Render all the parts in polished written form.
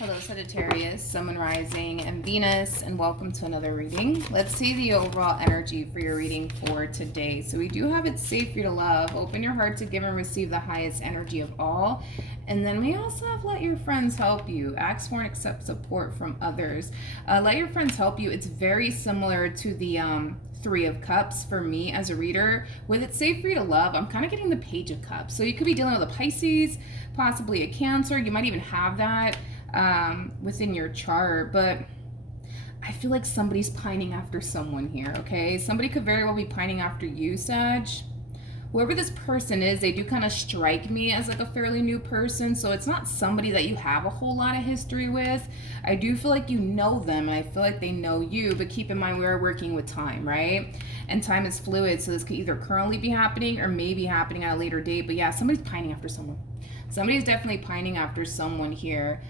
Hello Sagittarius, Sun, Moon, Rising, and Venus, and welcome to another reading. Let's see the overall energy for your reading for today. So we do have It's Safe for You to Love. Open your heart to give and receive the highest energy of all. And then we also have Let Your Friends Help You. Ask for and accept support from others. Let your friends help you. It's very similar to the Three of Cups for me as a reader. With It's Safe for You to Love, I'm kind of getting the Page of Cups. So you could be dealing with a Pisces, possibly a Cancer. You might even have that within your chart, but I feel like somebody's pining after someone here, okay? Somebody could very well be pining after you, Sag. Whoever this person is, they do kind of strike me as like a fairly new person, so it's not somebody that you have a whole lot of history with. I do feel like you know them, and I feel like they know you, but keep in mind we're working with time, right? And time is fluid, so this could either currently be happening or maybe happening at a later date, but yeah, somebody's pining after someone. Somebody's definitely pining after someone here.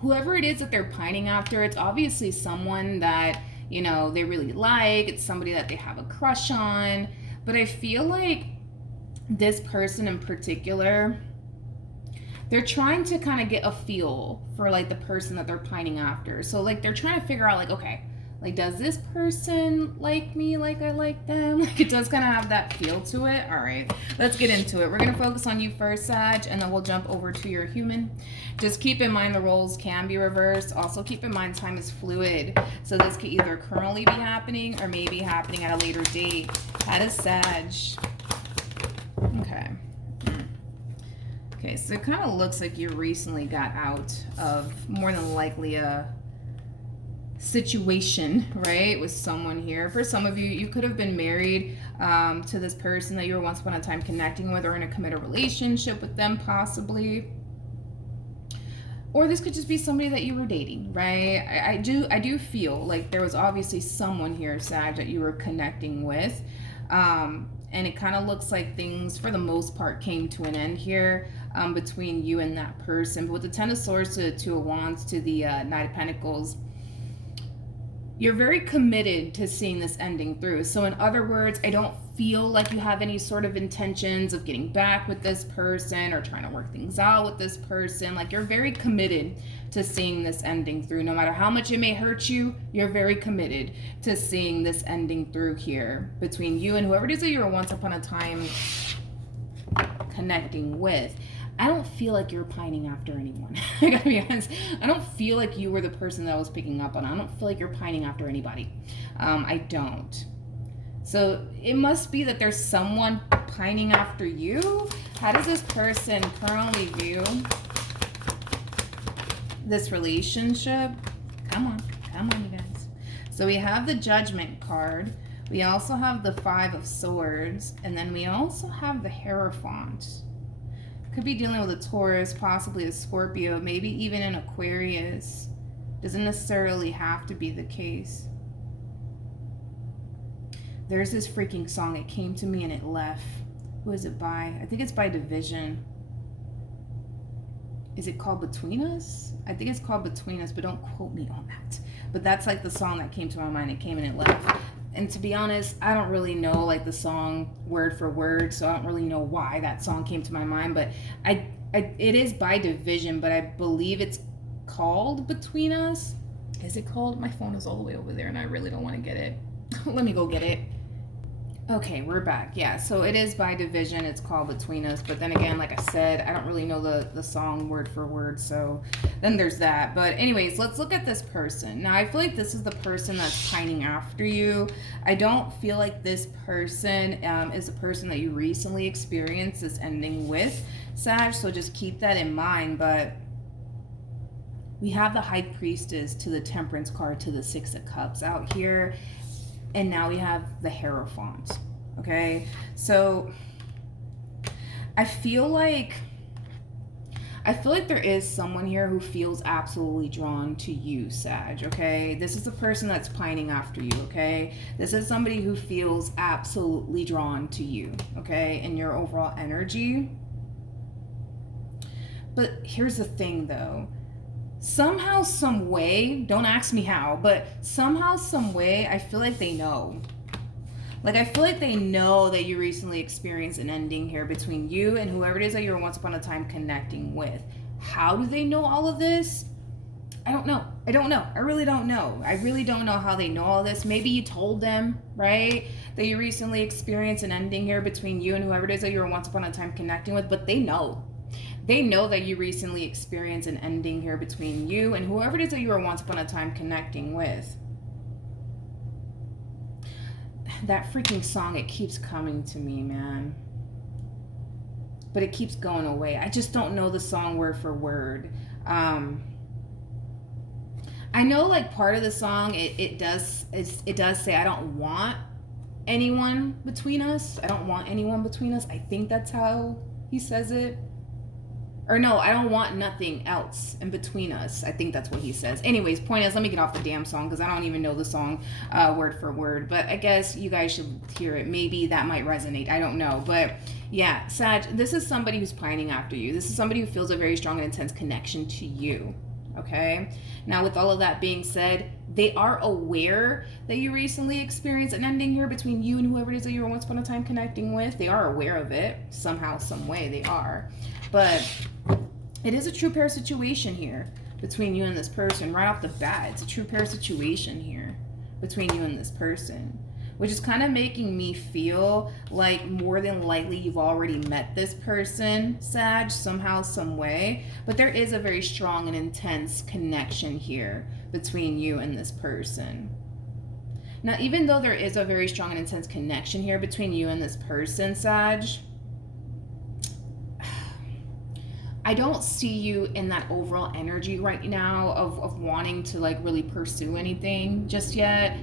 Whoever it is that they're pining after, it's obviously someone that, you know, they really like. It's somebody that they have a crush on. But I feel like this person in particular, they're trying to kind of get a feel for like the person that they're pining after. So like they're trying to figure out like, okay, like, does this person like me like I like them? Like, it does kind of have that feel to it. All right, let's get into it. We're going to focus on you first, Sag, and then we'll jump over to your human. Just keep in mind the roles can be reversed. Also, keep in mind time is fluid. So this could either currently be happening or maybe happening at a later date. That is Sag. Okay. Okay, so it kind of looks like you recently got out of more than likely a situation, right, with someone here. For some of you, you could have been married to this person that you were once upon a time connecting with, or in a committed relationship with them possibly. Or this could just be somebody that you were dating, right? I do feel like there was obviously someone here, Sag, that you were connecting with. And it kind of looks like things, for the most part, came to an end here between you and that person. But with the Ten of Swords to the Two of Wands to the Knight of Pentacles, you're very committed to seeing this ending through. So in other words, I don't feel like you have any sort of intentions of getting back with this person or trying to work things out with this person. Like, you're very committed to seeing this ending through. No matter how much it may hurt you, you're very committed to seeing this ending through here between you and whoever it is that you were once upon a time connecting with. I don't feel like you're pining after anyone. I gotta be honest. I don't feel like you were the person that I was picking up on. I don't feel like you're pining after anybody. I don't. So it must be that there's someone pining after you. How does this person currently view this relationship? Come on, you guys. So we have the Judgment card. We also have the Five of Swords. And then we also have the Hierophant. Could be dealing with a Taurus, possibly a Scorpio, maybe even an Aquarius. Doesn't necessarily have to be the case. There's this freaking song. It came to me and it left. Who is it by? I think it's by Division. Is it called Between Us? I think it's called Between Us, but don't quote me on that. But that's like the song that came to my mind. It came and it left. And to be honest, I don't really know like the song word for word, so I don't really know why that song came to my mind. But it is by Division, but I believe it's called Between Us. Is it called? My phone is all the way over there, and I really don't want to get it. Let me go get it. Okay, we're back. Yeah, so it is by Division. It's called Between Us. But then again, like I said, I don't really know the song word for word. So then there's that. But anyways, let's look at this person. Now, I feel like this is the person that's pining after you. I don't feel like this person is a person that you recently experienced this ending with, Sag. So just keep that in mind. But we have the High Priestess to the Temperance card to the Six of Cups out here. And now we have the Hierophant, okay? So I feel like there is someone here who feels absolutely drawn to you, Sag, okay? This is the person that's pining after you, okay? This is somebody who feels absolutely drawn to you, okay? And your overall energy. But here's the thing, though. Somehow, some way, don't ask me how, but somehow, some way, I feel like they know. Like, I feel like they know that you recently experienced an ending here between you and whoever it is that you were once upon a time connecting with. How do they know all of this? I don't know. I don't know. I really don't know. I really don't know how they know all this. Maybe you told them, right, that you recently experienced an ending here between you and whoever it is that you were once upon a time connecting with, but they know. They know that you recently experienced an ending here between you and whoever it is that you were once upon a time connecting with. That freaking song, it keeps coming to me, man. But it keeps going away. I just don't know the song word for word. I know, like, part of the song, it does say, I don't want anyone between us. I don't want anyone between us. I think that's how he says it. Or no, I don't want nothing else in between us. I think that's what he says. Anyways, point is, let me get off the damn song because I don't even know the song word for word. But I guess you guys should hear it. Maybe that might resonate. I don't know. But yeah, Sag, this is somebody who's pining after you. This is somebody who feels a very strong and intense connection to you. Okay? Now, with all of that being said, they are aware that you recently experienced an ending here between you and whoever it is that you were once upon a time connecting with. They are aware of it. Somehow, some way, they are. But it is a true pair situation here between you and this person. Right off the bat, it's a true pair situation here between you and this person, which is kind of making me feel like more than likely you've already met this person, Sag, somehow, some way. But there is a very strong and intense connection here between you and this person. Now, even though there is a very strong and intense connection here between you and this person, Sag, I don't see you in that overall energy right now of wanting to like really pursue anything just yet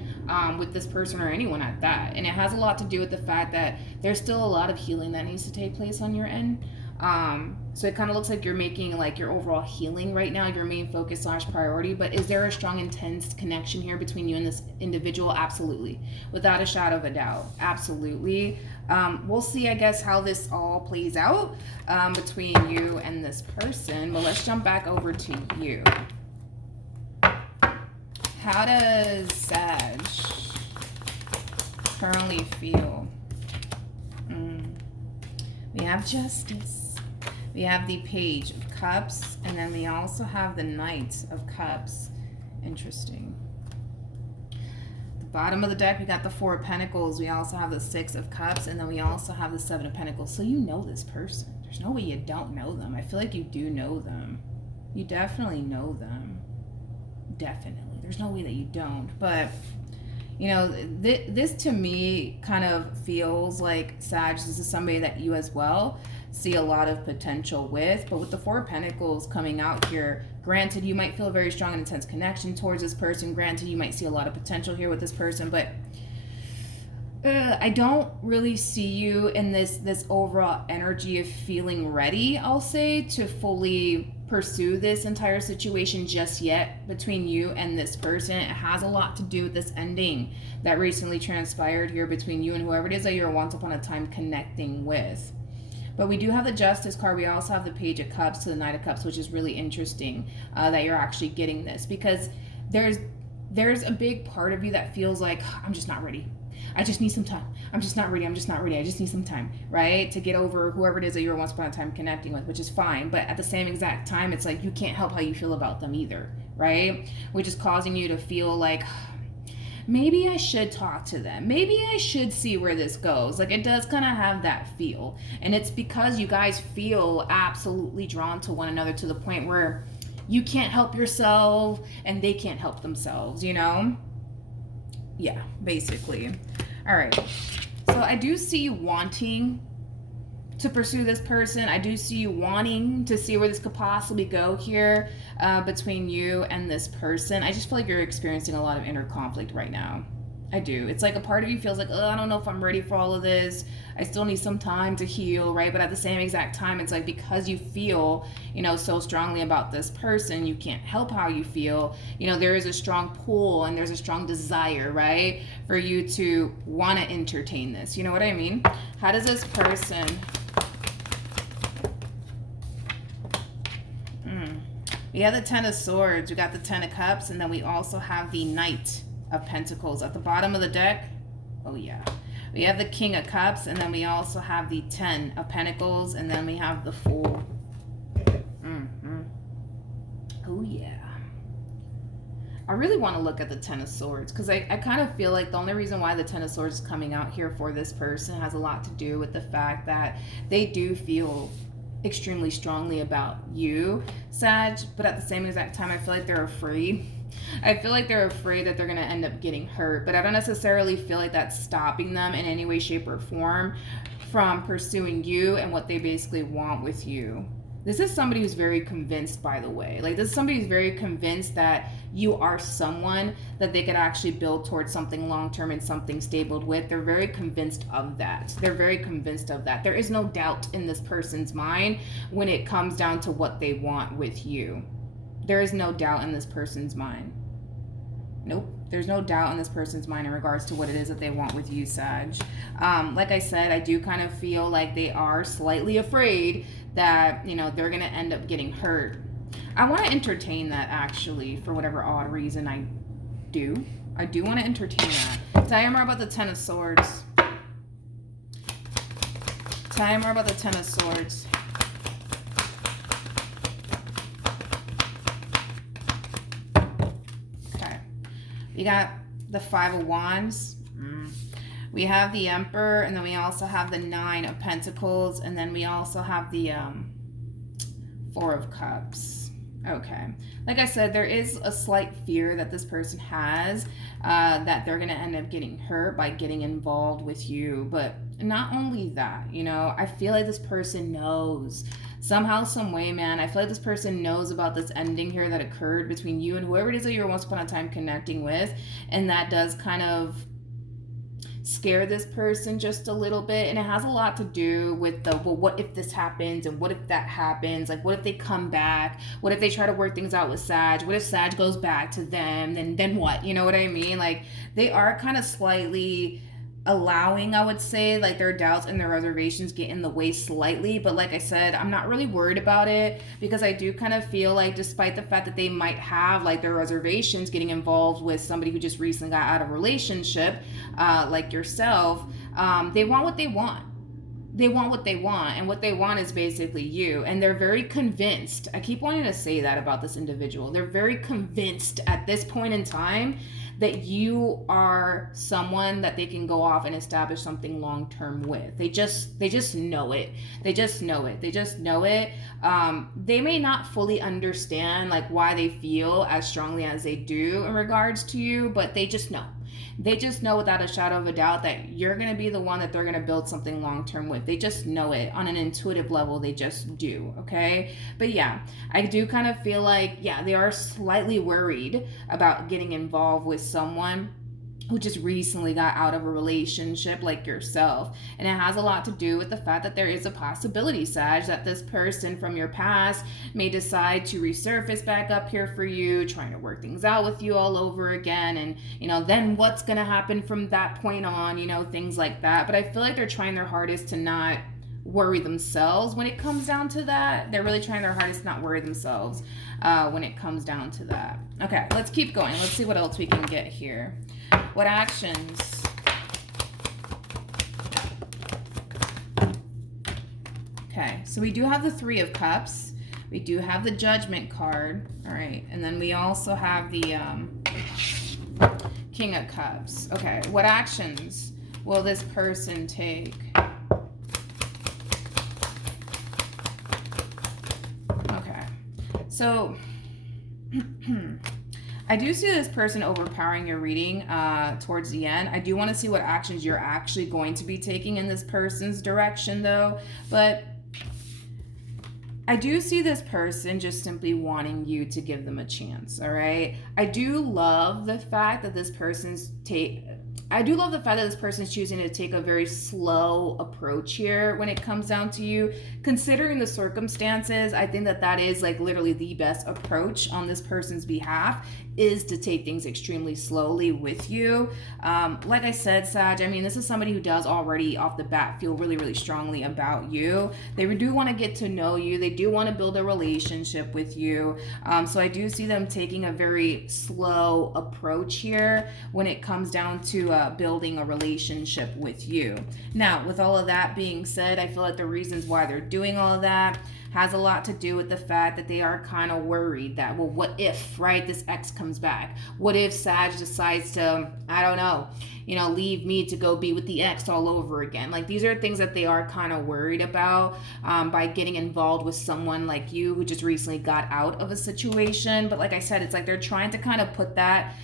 with this person or anyone at that. And it has a lot to do with the fact that there's still a lot of healing that needs to take place on your end. So it kind of looks like you're making like your overall healing right now your main focus / priority. But is there a strong, intense connection here between you and this individual? Absolutely. Without a shadow of a doubt. Absolutely. We'll see, I guess, how this all plays out between you and this person. But let's jump back over to you. How does Sag currently feel? We have Justice. We have the Page of Cups. And then we also have the Knight of Cups. Interesting. Bottom of the deck, we got the Four of Pentacles. We also have the Six of Cups, and then we also have the Seven of Pentacles. So you know this person. There's no way you don't know them. I feel like you do know them. You definitely know them. Definitely. There's no way that you don't. But, you know, this to me kind of feels like, Sag, this is somebody that you as well see a lot of potential with. But with the Four of Pentacles coming out here, granted, you might feel a very strong and intense connection towards this person. Granted, you might see a lot of potential here with this person, but I don't really see you in this overall energy of feeling ready, I'll say, to fully pursue this entire situation just yet between you and this person. It has a lot to do with this ending that recently transpired here between you and whoever it is that you're once upon a time connecting with. But we do have the Justice card. We also have the Page of Cups to the Knight of Cups, which is really interesting that you're actually getting this, because there's a big part of you that feels like, I'm just not ready. I just need some time. I'm just not ready. I just need some time, right? To get over whoever it is that you were once upon a time connecting with, which is fine. But at the same exact time, it's like you can't help how you feel about them either, right? Which is causing you to feel like, maybe I should talk to them. Maybe I should see where this goes. Like, it does kind of have that feel. And it's because you guys feel absolutely drawn to one another to the point where you can't help yourself and they can't help themselves, you know? Yeah, basically. All right. So I do see you wanting to pursue this person. I do see you wanting to see where this could possibly go here between you and this person. I just feel like you're experiencing a lot of inner conflict right now. I do. It's like a part of you feels like, oh, I don't know if I'm ready for all of this. I still need some time to heal, right? But at the same exact time, it's like because you feel, you know, so strongly about this person, you can't help how you feel. You know, there is a strong pull and there's a strong desire, right, for you to want to entertain this. You know what I mean? How does this person... We have the Ten of Swords, we got the Ten of Cups, and then we also have the Knight of Pentacles at the bottom of the deck. Oh yeah. We have the King of Cups, and then we also have the Ten of Pentacles, and then we have the Fool. I really want to look at the Ten of Swords because I kind of feel like the only reason why the Ten of Swords is coming out here for this person has a lot to do with the fact that they do feel extremely strongly about you, Sag, but at the same exact time, I feel like they're afraid. I feel like they're afraid that they're going to end up getting hurt, but I don't necessarily feel like that's stopping them in any way, shape, or form from pursuing you and what they basically want with you. This is somebody who's very convinced, by the way. Like, this is somebody who's very convinced that you are someone that they could actually build towards something long-term and something stable with. They're very convinced of that. They're very convinced of that. There is no doubt in this person's mind when it comes down to what they want with you. There is no doubt in this person's mind. Nope. There's no doubt in this person's mind in regards to what it is that they want with you, Sag. Like I said, I do kind of feel like they are slightly afraid that, you know, they're going to end up getting hurt. I want to entertain that, actually, for whatever odd reason I do. I do want to entertain that. Tell you more about the Ten of Swords. Tell you more about the Ten of Swords. Okay. We got the Five of Wands. We have the Emperor, and then we also have the Nine of Pentacles, and then we also have the Four of Cups. Okay. Like I said, there is a slight fear that this person has that they're going to end up getting hurt by getting involved with you. But not only that, you know, I feel like this person knows. Somehow, some way, man, I feel like this person knows about this ending here that occurred between you and whoever it is that you were once upon a time connecting with. And that does kind of scare this person just a little bit, and it has a lot to do with the, well, what if this happens and what if that happens? Like, what if they come back? What if they try to work things out with Sag? What if Sag goes back to them? Then what? You know what I mean? Like, they are kind of slightly allowing, I would say, like, their doubts and their reservations get in the way slightly. But like I said, I'm not really worried about it, because I do kind of feel like, despite the fact that they might have like their reservations getting involved with somebody who just recently got out of a relationship, like yourself, they want what they want. They want what they want, and what they want is basically you. And they're very convinced. I keep wanting to say that about this individual. They're very convinced at this point in time that you are someone that they can go off and establish something long-term with. They just know it. They just know it. They just know it. They may not fully understand like why they feel as strongly as they do in regards to you, but they just know. They just know without a shadow of a doubt that you're going to be the one that they're going to build something long-term with. They just know it on an intuitive level. They just do. Okay. But yeah, I do kind of feel like, yeah, they are slightly worried about getting involved with someone who just recently got out of a relationship like yourself. And it has a lot to do with the fact that there is a possibility, Sag, that this person from your past may decide to resurface back up here for you, trying to work things out with you all over again. And, you know, then what's going to happen from that point on, you know, things like that. But I feel like they're trying their hardest to not worry themselves when it comes down to that. They're really trying their hardest to not worry themselves when it comes down to that. Okay, let's keep going. Let's see what else we can get here. What actions? Okay, so we do have the Three of Cups. We do have the Judgment card. All right, and then we also have the King of Cups. Okay, what actions will this person take? Okay, so I do see this person overpowering your reading towards the end. I do want to see what actions you're actually going to be taking in this person's direction, though. But I do see this person just simply wanting you to give them a chance, all right? I do love the fact that this person's choosing to take a very slow approach here when it comes down to you. Considering the circumstances, I think that is like literally the best approach on this person's behalf, is to take things extremely slowly with you. Like I said, Sag, I mean, this is somebody who does already off the bat feel really, really strongly about you. They do want to get to know you. They do want to build a relationship with you. So I do see them taking a very slow approach here when it comes down to building a relationship with you. Now, with all of that being said, I feel like the reasons why they're doing all of that has a lot to do with the fact that they are kind of worried that, well, what if, right, this ex comes back? What if Sag decides to, I don't know, leave me to go be with the ex all over again? Like, these are things that they are kind of worried about by getting involved with someone like you who just recently got out of a situation. But like I said, it's like they're trying to kind of put that,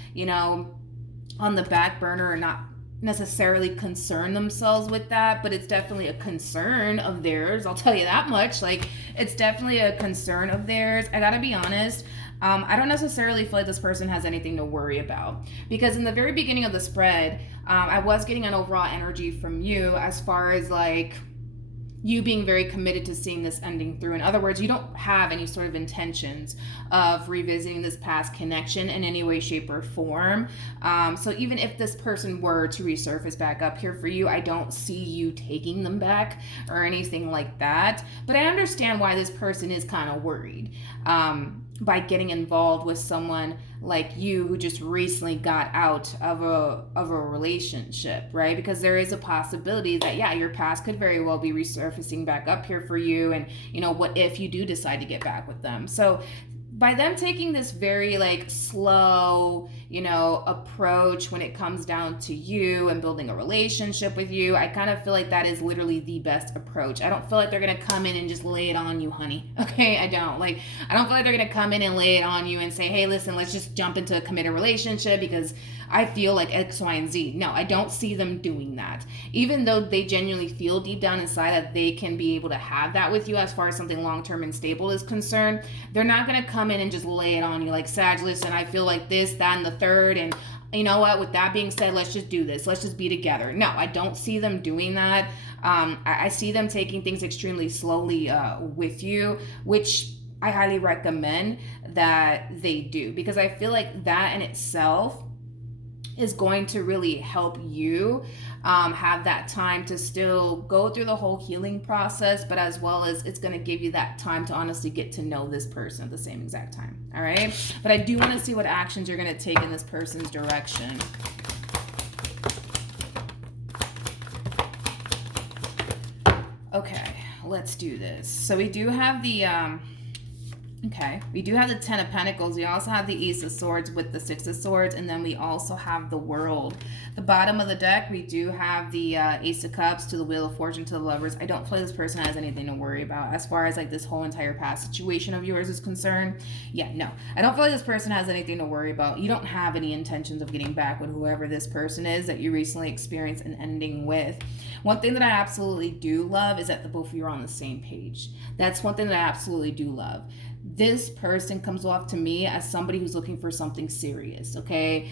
on the back burner and not necessarily concern themselves with that, but it's definitely a concern of theirs. I'll tell you that much. Like, it's definitely a concern of theirs. I gotta be honest. I don't necessarily feel like this person has anything to worry about, because in the very beginning of the spread, I was getting an overall energy from you as far as like you being very committed to seeing this ending through. In other words, you don't have any sort of intentions of revisiting this past connection in any way, shape, or form. So even if this person were to resurface back up here for you, I don't see you taking them back or anything like that. But I understand why this person is kind of worried by getting involved with someone like you who just recently got out of a relationship, right? Because there is a possibility that, yeah, your past could very well be resurfacing back up here for you. And, what if you do decide to get back with them? So by them taking this very like slow, approach when it comes down to you and building a relationship with you, I kind of feel like that is literally the best approach. I don't feel like they're going to come in and just lay it on you, honey. Okay. I don't feel like they're going to come in and lay it on you and say, hey, listen, let's just jump into a committed relationship because I feel like X, Y, and Z. No, I don't see them doing that. Even though they genuinely feel deep down inside that they can be able to have that with you as far as something long-term and stable is concerned, they're not going to come in and just lay it on you like, Sag, listen, I feel like this, that, and the third, and you know what, with that being said, let's just do this. Let's just be together. No, I don't see them doing that. I see them taking things extremely slowly with you, which I highly recommend that they do, because I feel like that in itself is going to really help you have that time to still go through the whole healing process, but as well as it's going to give you that time to honestly get to know this person at the same exact time. All right. But I do want to see what actions you're going to take in this person's direction. Okay, let's do this. So we do have the we do have the Ten of Pentacles. We also have the Ace of Swords with the Six of Swords, and then we also have the World. The bottom of the deck, we do have the Ace of Cups to the Wheel of Fortune to the Lovers. I don't feel like this person has anything to worry about as far as like this whole entire past situation of yours is concerned. Yeah, no, I don't feel like this person has anything to worry about. You don't have any intentions of getting back with whoever this person is that you recently experienced an ending with. One thing that I absolutely do love is that the both of you are on the same page. That's one thing that I absolutely do love. This person comes off to me as somebody who's looking for something serious, okay?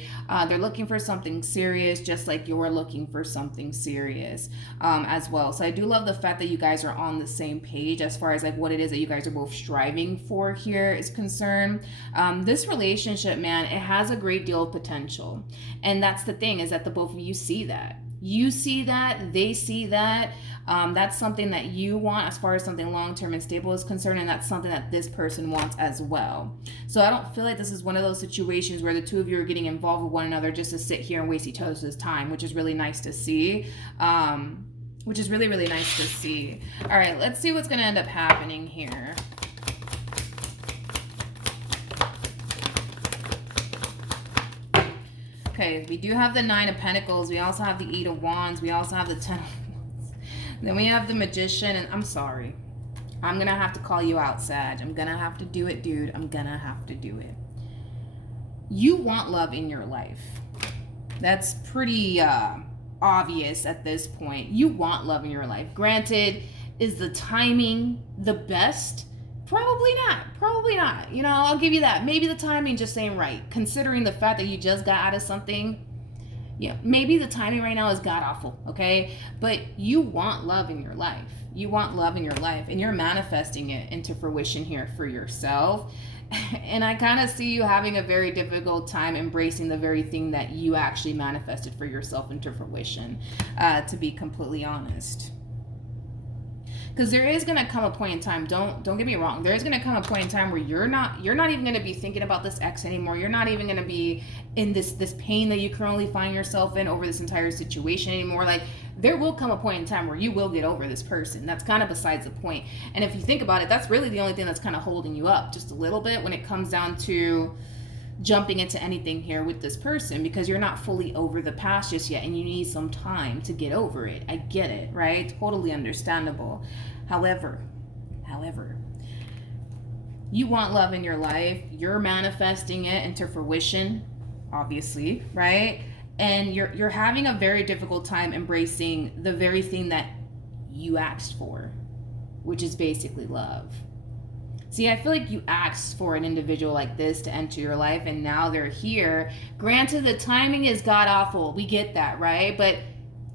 They're looking for something serious just like you're looking for something serious as well. So I do love the fact that you guys are on the same page as far as like what it is that you guys are both striving for here is concerned. This relationship, man, it has a great deal of potential. And that's the thing, is that the both of you see that. You see that, they see that. That's something that you want as far as something long-term and stable is concerned, and that's something that this person wants as well. So I don't feel like this is one of those situations where the two of you are getting involved with one another just to sit here and waste each other's time, which is really nice to see. Which is really, really nice to see. All right, let's see what's going to end up happening here. Okay, we do have the Nine of Pentacles. We also have the Eight of Wands. We also have the Ten of Wands. Then we have the Magician. And I'm sorry. I'm going to have to call you out, Sag. I'm going to have to do it, dude. I'm going to have to do it. You want love in your life. That's pretty obvious at this point. You want love in your life. Granted, is the timing the best? Probably not. Probably not. You know, I'll give you that. Maybe the timing just ain't right. Considering the fact that you just got out of something, yeah, maybe the timing right now is god awful, okay? But you want love in your life. You want love in your life, and you're manifesting it into fruition here for yourself. And I kind of see you having a very difficult time embracing the very thing that you actually manifested for yourself into fruition, to be completely honest. Because there is gonna come a point in time. Don't get me wrong. There is gonna come a point in time where you're not even gonna be thinking about this ex anymore. You're not even gonna be in this pain that you currently find yourself in over this entire situation anymore. Like, there will come a point in time where you will get over this person. That's kind of besides the point. And if you think about it, that's really the only thing that's kind of holding you up just a little bit when it comes down to jumping into anything here with this person, because you're not fully over the past just yet and you need some time to get over it. I get it, right? Totally understandable. However, you want love in your life. You're manifesting it into fruition, obviously, right? And you're having a very difficult time embracing the very thing that you asked for, which is basically love. See, I feel like you asked for an individual like this to enter your life, and now they're here. Granted, the timing is god-awful. We get that, right? But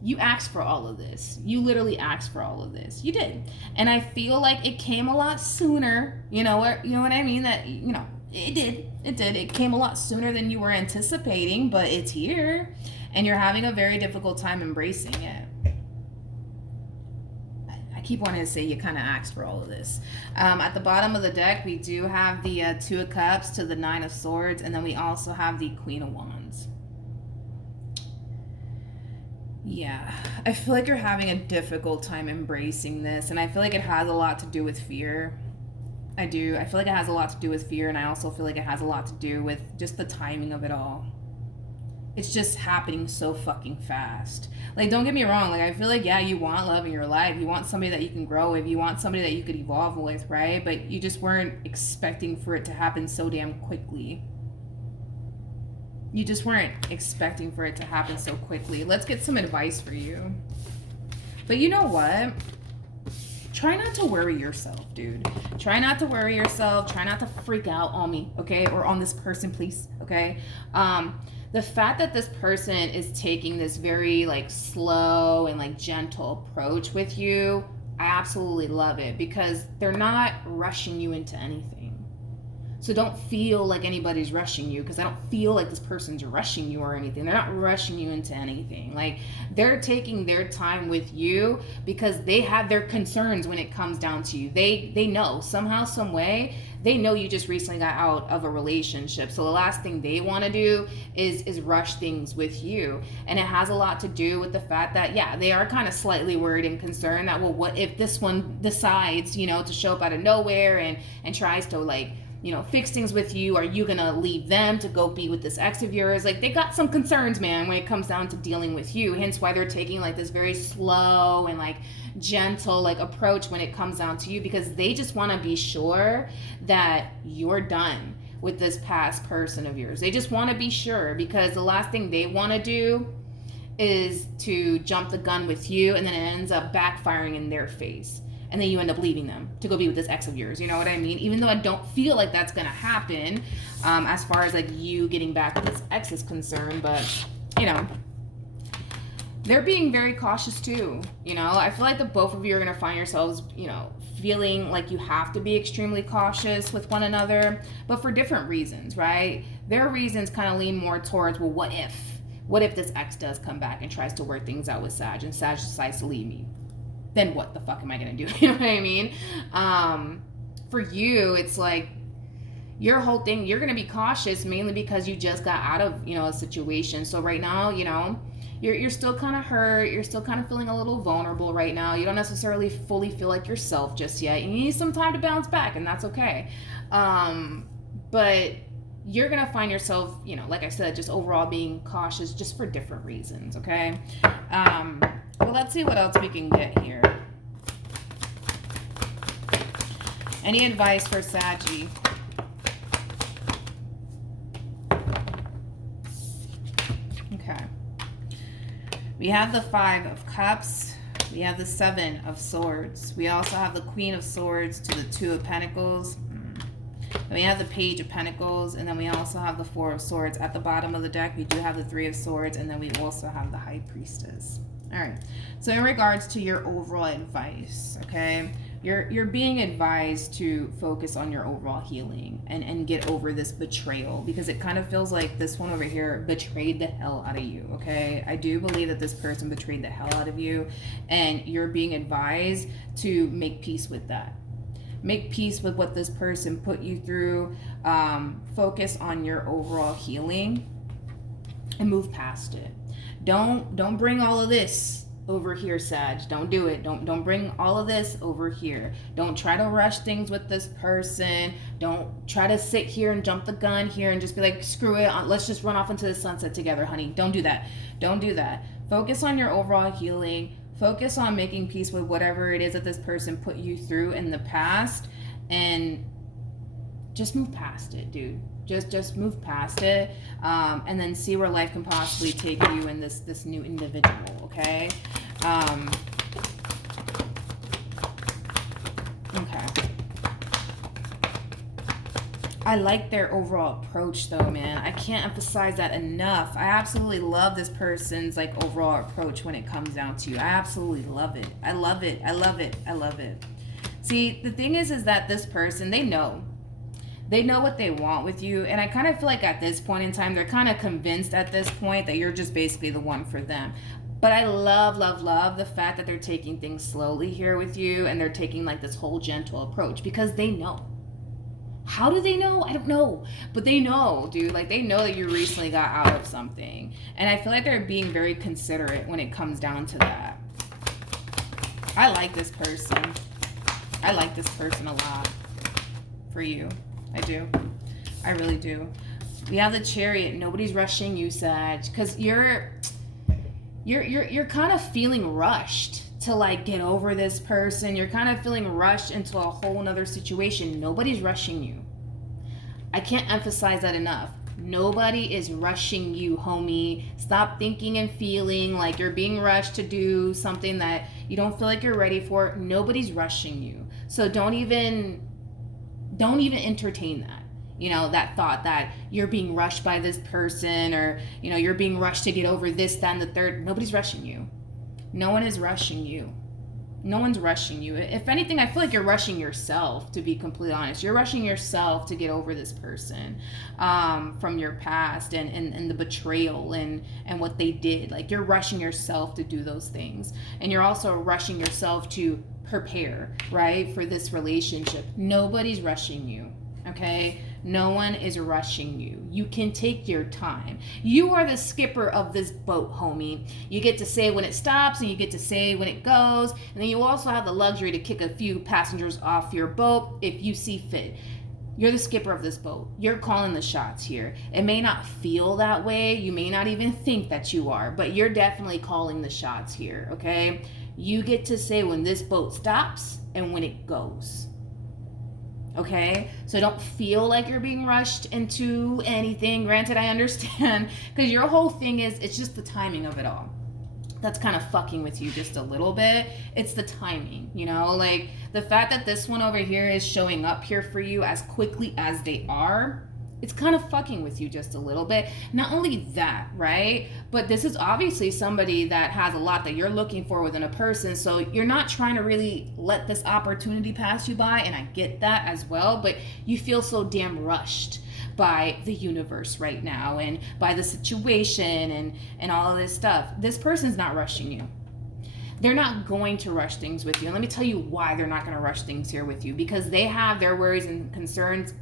you asked for all of this. You literally asked for all of this. You did. And I feel like it came a lot sooner. You know what I mean? That, it did. It came a lot sooner than you were anticipating, but it's here. And you're having a very difficult time embracing it. I keep wanting to say you kind of asked for all of this. At the bottom of the deck, we do have the Two of Cups to the Nine of Swords, and then we also have the Queen of Wands. Yeah, I feel like you're having a difficult time embracing this, and I feel like it has a lot to do with fear. I do. I feel like it has a lot to do with fear, and I also feel like it has a lot to do with just the timing of it all. It's just happening so fucking fast. Like, don't get me wrong. Like, I feel like, yeah, you want love in your life. You want somebody that you can grow with. You want somebody that you could evolve with, right? But you just weren't expecting for it to happen so damn quickly. You just weren't expecting for it to happen so quickly. Let's get some advice for you. But you know what? Try not to worry yourself, dude. Try not to worry yourself. Try not to freak out on me, okay? Or on this person, please, okay? The fact that this person is taking this very, like, slow and, like, gentle approach with you, I absolutely love it, because they're not rushing you into anything. So don't feel like anybody's rushing you, because I don't feel like this person's rushing you or anything. They're not rushing you into anything. Like, they're taking their time with you because they have their concerns when it comes down to you. They know somehow, some way, they know you just recently got out of a relationship. So the last thing they want to do is rush things with you. And it has a lot to do with the fact that, yeah, they are kind of slightly worried and concerned that, well, what if this one decides, to show up out of nowhere and tries to, like, fix things with you? Are you gonna leave them to go be with this ex of yours? Like, they got some concerns, man, when it comes down to dealing with you. Hence why they're taking, like, this very slow and, like, gentle, like, approach when it comes down to you, because they just want to be sure that you're done with this past person of yours. They just want to be sure, because the last thing they want to do is to jump the gun with you, and then it ends up backfiring in their face. And then you end up leaving them to go be with this ex of yours. You know what I mean? Even though I don't feel like that's going to happen as far as, like, you getting back with this ex is concerned. But, they're being very cautious too. I feel like the both of you are going to find yourselves, feeling like you have to be extremely cautious with one another, but for different reasons, right? Their reasons kind of lean more towards, well, what if? What if this ex does come back and tries to work things out with Sag, and Sag decides to leave me? Then what the fuck am I gonna do? You know what I mean? For you, it's like your whole thing, you're gonna be cautious mainly because you just got out of, a situation. So right now, you're still kind of hurt. You're still kind of feeling a little vulnerable right now. You don't necessarily fully feel like yourself just yet. You need some time to bounce back, and that's okay. But you're gonna find yourself, like I said, just overall being cautious just for different reasons, okay? Well, let's see what else we can get here. Any advice for Saggy? Okay. We have the Five of Cups. We have the Seven of Swords. We also have the Queen of Swords to the Two of Pentacles. Then we have the Page of Pentacles, and then we also have the Four of Swords. At the bottom of the deck, we do have the Three of Swords, and then we also have the High Priestess. All right, so in regards to your overall advice, okay, You're being advised to focus on your overall healing and get over this betrayal, because it kind of feels like this one over here betrayed the hell out of you, okay? I do believe that this person betrayed the hell out of you, and you're being advised to make peace with that. Make peace with what this person put you through. Focus on your overall healing and move past it. Don't bring all of this over here, Sag. Don't do it. Don't bring all of this over here. Don't try to rush things with this person. Don't try to sit here and jump the gun here and just be like, screw it, let's just run off into the sunset together, honey. Don't do that. Don't do that. Focus on your overall healing. Focus on making peace with whatever it is that this person put you through in the past, and just move past it, dude. Just move past it, and then see where life can possibly take you in this new individual, okay? Okay. I like their overall approach though, man. I can't emphasize that enough. I absolutely love this person's like overall approach when it comes down to you. I absolutely love it. I love it. I love it. I love it. See, the thing is that this person, they know what they want with you, and I kind of feel like at this point in time, they're kind of convinced at this point that you're just basically the one for them. But I love the fact that they're taking things slowly here with you, and they're taking like this whole gentle approach, because they know. How do they know? I don't know. But they know, dude. Like, they know that you recently got out of something. And I feel like they're being very considerate when it comes down to that. I like this person. I like this person a lot. For you. I do. I really do. We have the Chariot. Nobody's rushing you, Sag. Because you're kind of feeling rushed to like get over this person. You're kind of feeling rushed into a whole nother situation. Nobody's rushing you. I can't emphasize that enough. Nobody is rushing you, homie. Stop thinking and feeling like you're being rushed to do something that you don't feel like you're ready for. Nobody's rushing you. So don't even entertain that. You know, that thought that you're being rushed by this person, or, you know, you're being rushed to get over this, that, and the third. Nobody's rushing you. No one is rushing you. No one's rushing you. If anything, I feel like you're rushing yourself, to be completely honest. You're rushing yourself to get over this person from your past and the betrayal and what they did. Like, you're rushing yourself to do those things. And you're also rushing yourself to prepare, right, for this relationship. Nobody's rushing you, okay? No one is rushing you. You can take your time. You are the skipper of this boat, homie. You get to say when it stops, and you get to say when it goes, and then you also have the luxury to kick a few passengers off your boat if you see fit. You're the skipper of this boat. You're calling the shots here. It may not feel that way. You may not even think that you are, but you're definitely calling the shots here, okay? You get to say when this boat stops and when it goes. Okay, so don't feel like you're being rushed into anything. Granted, I understand, because your whole thing is, it's just the timing of it all that's kind of fucking with you just a little bit. It's the timing, you know, like the fact that this one over here is showing up here for you as quickly as they are. It's kind of fucking with you just a little bit. Not only that, right? But this is obviously somebody that has a lot that you're looking for within a person. So you're not trying to really let this opportunity pass you by. And I get that as well. But you feel so damn rushed by the universe right now and by the situation and all of this stuff. This person's not rushing you. They're not going to rush things with you. And let me tell you why they're not going to rush things here with you. Because they have their worries and concerns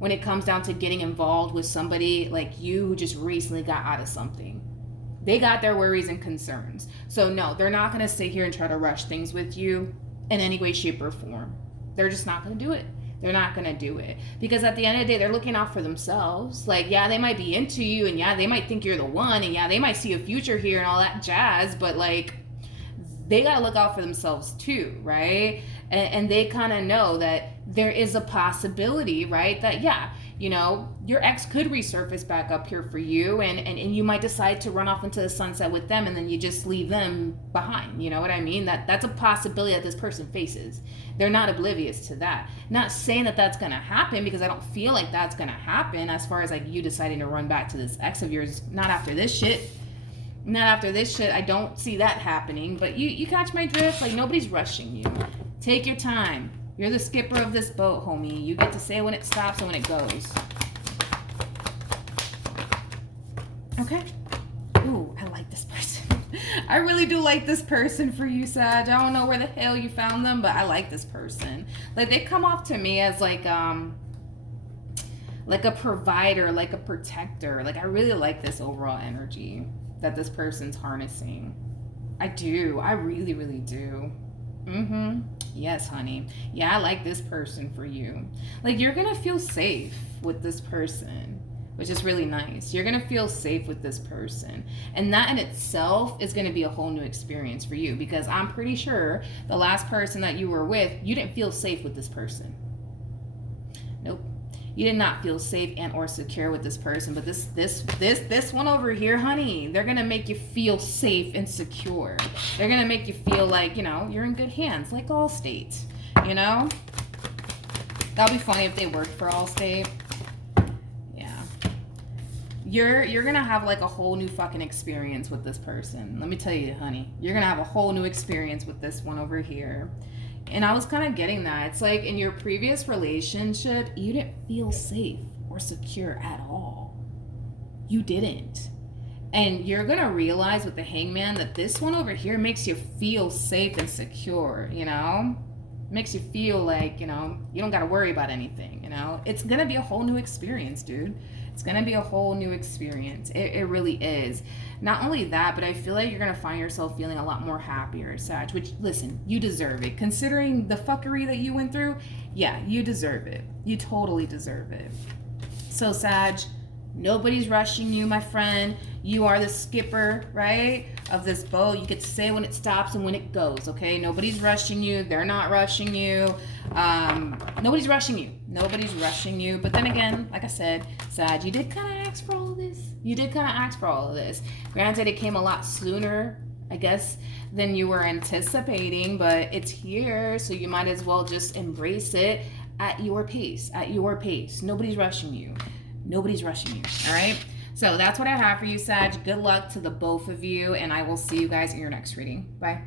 when it comes down to getting involved with somebody like you who just recently got out of something. They got their worries and concerns. So no, they're not going to sit here and try to rush things with you in any way, shape, or form. They're just not going to do it. They're not going to do it. Because at the end of the day, they're looking out for themselves. Like, yeah, they might be into you, and yeah, they might think you're the one, and yeah, they might see a future here and all that jazz, but like, they got to look out for themselves too, right? And they kind of know that there is a possibility, right? That, yeah, you know, your ex could resurface back up here for you, and you might decide to run off into the sunset with them, and then you just leave them behind. You know what I mean? That's a possibility that this person faces. They're not oblivious to that. Not saying that that's going to happen, because I don't feel like that's going to happen as far as like you deciding to run back to this ex of yours. Not after this shit. Not after this shit. I don't see that happening. But you catch my drift? Like, nobody's rushing you. Take your time. You're the skipper of this boat, homie. You get to say when it stops and when it goes. Okay. Ooh, I like this person. I really do like this person for you, Sag. I don't know where the hell you found them, but I like this person. Like, they come off to me as like a provider, like a protector. Like, I really like this overall energy that this person's harnessing. I do. I really, really do. Yes, honey. Yeah, I like this person for you. Like, you're gonna feel safe with this person, which is really nice. You're gonna feel safe with this person, and that in itself is gonna be a whole new experience for you, because I'm pretty sure the last person that you were with, you didn't feel safe with this person. Nope. You did not feel safe and or secure with this person. But this one over here, honey, they're gonna make you feel safe and secure. They're gonna make you feel like, you know, you're in good hands, like Allstate. You know? That'll be funny if they worked for Allstate. Yeah. You're gonna have like a whole new fucking experience with this person. Let me tell you, honey. You're gonna have a whole new experience with this one over here. And I was kind of getting that. It's like in your previous relationship, you didn't feel safe or secure at all. You didn't. And you're going to realize with the Hangman that this one over here makes you feel safe and secure, you know? Makes you feel like, you know, you don't got to worry about anything, you know? It's going to be a whole new experience, dude. It's going to be a whole new experience. It really is. Not only that, but I feel like you're going to find yourself feeling a lot more happier, Sag, which, listen, you deserve it. Considering the fuckery that you went through, yeah, you deserve it. You totally deserve it. So, Sag, nobody's rushing you, my friend. You are the skipper, right, of this boat. You get to say when it stops and when it goes, okay? Nobody's rushing you. They're not rushing you. Nobody's rushing you. Nobody's rushing you. But then again, like I said, Sag, you did kind of ask for all of this. You did kind of ask for all of this. Granted, it came a lot sooner, I guess, than you were anticipating, but it's here, so you might as well just embrace it at your pace, Nobody's rushing you. Nobody's rushing you, all right? So that's what I have for you, Sag. Good luck to the both of you, and I will see you guys in your next reading. Bye.